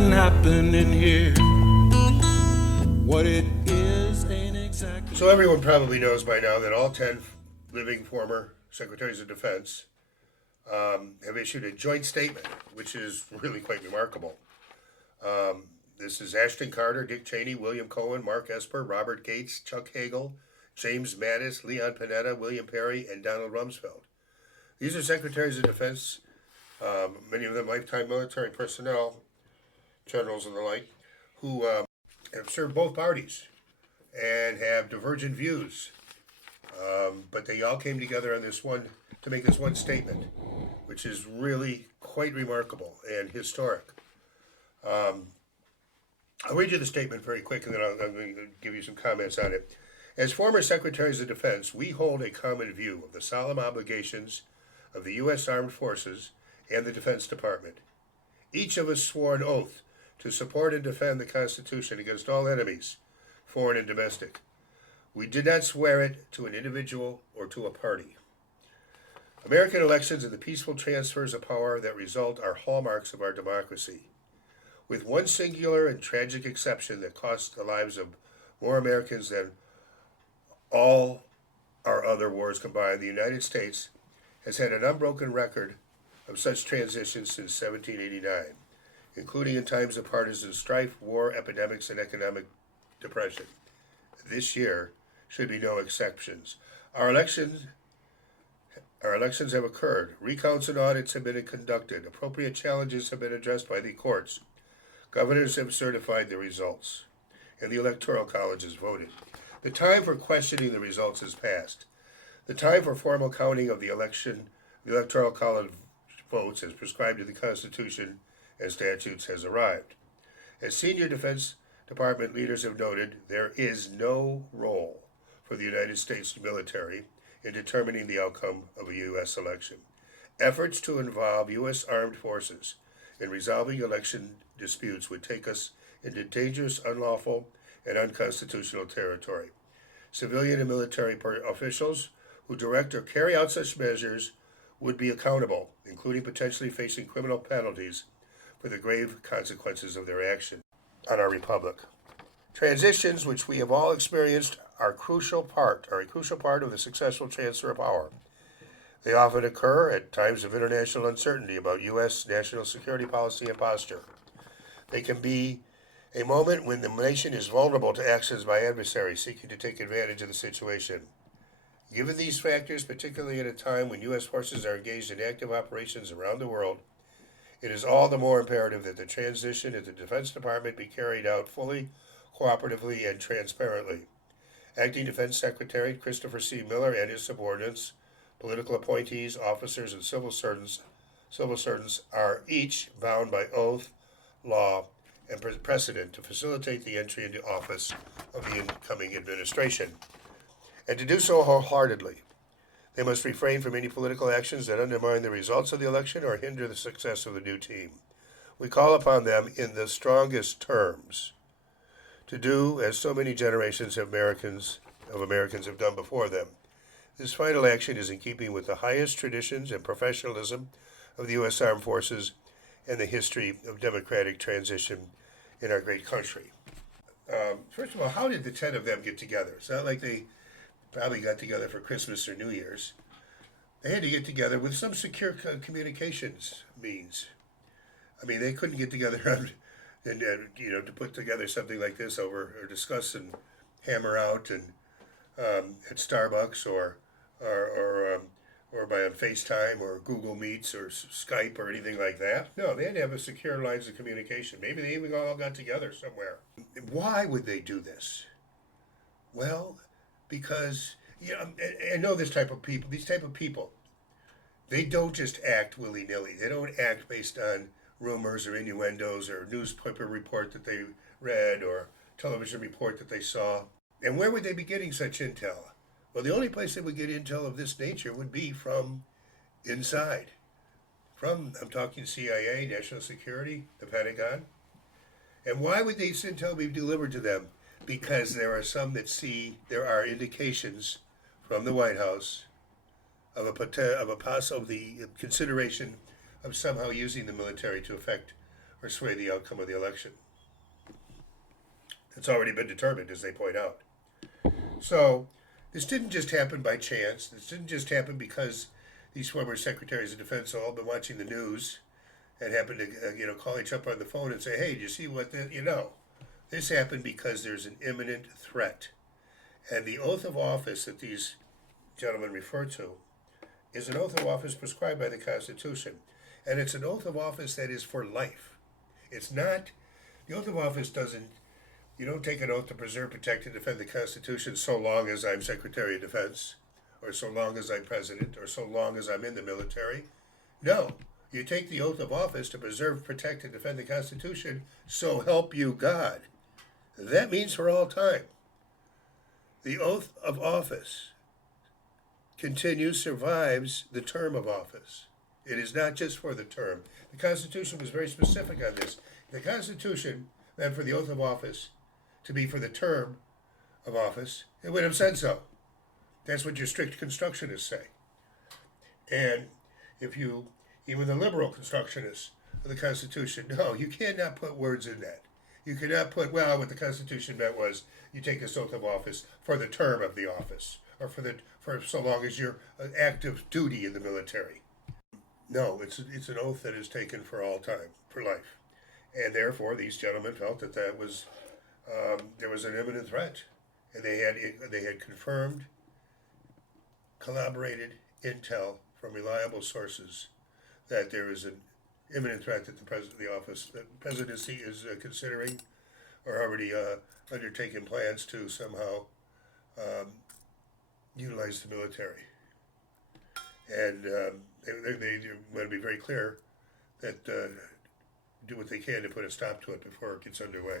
Nothing happening here. What it is ain't exactly. So everyone probably knows by now that all 10 living former Secretaries of Defense have issued a joint statement, which is really quite remarkable. This is Ashton Carter, Dick Cheney, William Cohen, Mark Esper, Robert Gates, Chuck Hagel, James Mattis, Leon Panetta, William Perry, and Donald Rumsfeld. These are Secretaries of Defense, many of them lifetime military personnel, generals and the like, who have served both parties and have divergent views. But they all came together on this one to make this one statement, which is really quite remarkable and historic. I'll read you the statement very quick, and then I'm going to give you some comments on it. As former Secretaries of Defense, we hold a common view of the solemn obligations of the U.S. Armed Forces and the Defense Department. Each of us swore an oath to support and defend the Constitution against all enemies, foreign and domestic. We did not swear it to an individual or to a party. American elections and the peaceful transfers of power that result are hallmarks of our democracy. With one singular and tragic exception that cost the lives of more Americans than all our other wars combined, the United States has had an unbroken record of such transitions since 1789, including in times of partisan strife, war, epidemics, and economic depression. This year should be no exceptions. Our elections have occurred. Recounts and audits have been conducted. Appropriate challenges have been addressed by the courts. Governors have certified the results, and the Electoral College has voted. The time for questioning the results has passed. The time for formal counting of the Electoral College votes as prescribed in the Constitution and statutes has arrived. As senior Defense Department leaders have noted, there is no role for the United States military in determining the outcome of a U.S. election. Efforts to involve U.S. armed forces in resolving election disputes would take us into dangerous, unlawful, and unconstitutional territory. Civilian and military officials who direct or carry out such measures would be accountable, including potentially facing criminal penalties for the grave consequences of their action on our republic. Transitions, which we have all experienced, are a crucial part of the successful transfer of power. They often occur at times of international uncertainty about U.S. national security policy and posture. They can be a moment when the nation is vulnerable to actions by adversaries seeking to take advantage of the situation. Given these factors, particularly at a time when U.S. forces are engaged in active operations around the world, it is all the more imperative that the transition at the Defense Department be carried out fully, cooperatively, and transparently. Acting Defense Secretary Christopher C. Miller and his subordinates, political appointees, officers, and civil servants are each bound by oath, law, and precedent to facilitate the entry into office of the incoming administration, and to do so wholeheartedly. They must refrain from any political actions that undermine the results of the election or hinder the success of the new team. We call upon them in the strongest terms to do as so many generations of Americans have done before them. This final action is in keeping with the highest traditions and professionalism of the U.S. Armed Forces and the history of democratic transition in our great country. First of all, how did the 10 of them get together? It's not like they probably got together for Christmas or New Year's. They had to get together with some secure communications means. I mean, they couldn't get together to put together something like this over or discuss and hammer out and at Starbucks or by on FaceTime or Google Meets or Skype or anything like that. No, they had to have a secure lines of communication. Maybe they even all got together somewhere. Why would they do this? Well, because I know these type of people, they don't just act willy-nilly. They don't act based on rumors or innuendos or newspaper report that they read or television report that they saw. And where would they be getting such intel? Well, the only place they would get intel of this nature would be from inside. I'm talking CIA, National Security, the Pentagon. And why would this intel be delivered to them? Because there are some that see there are indications from the White House of the consideration of somehow using the military to effect or sway the outcome of the election. It's already been determined, as they point out. So this didn't just happen by chance. This didn't just happen because these former secretaries of defense all been watching the news and happened to call each other on the phone and say, "Hey, do you see what This happened because there's an imminent threat, and the oath of office that these gentlemen refer to is an oath of office prescribed by the Constitution, and it's an oath of office that is for life. It's not the oath of office doesn't. You don't take an oath to preserve, protect, and defend the Constitution so long as I'm Secretary of Defense, or so long as I'm President, or so long as I'm in the military. No, you take the oath of office to preserve, protect, and defend the Constitution, so help you God. That means for all time. The oath of office survives the term of office. It is not just for the term. The Constitution was very specific on this. The Constitution meant for the oath of office to be for the term of office, it would have said so. That's what your strict constructionists say. And even the liberal constructionists of the Constitution, no, you cannot put words in that. You cannot put, what the Constitution meant was you take this oath of office for the term of the office, or for so long as you're an active duty in the military. No, it's an oath that is taken for all time, for life. And therefore, these gentlemen felt that there was an imminent threat, and they had confirmed, collaborated intel from reliable sources that there is an imminent threat that the presidency is considering, or already undertaking plans to somehow utilize the military. And they want to be very clear that do what they can to put a stop to it before it gets underway.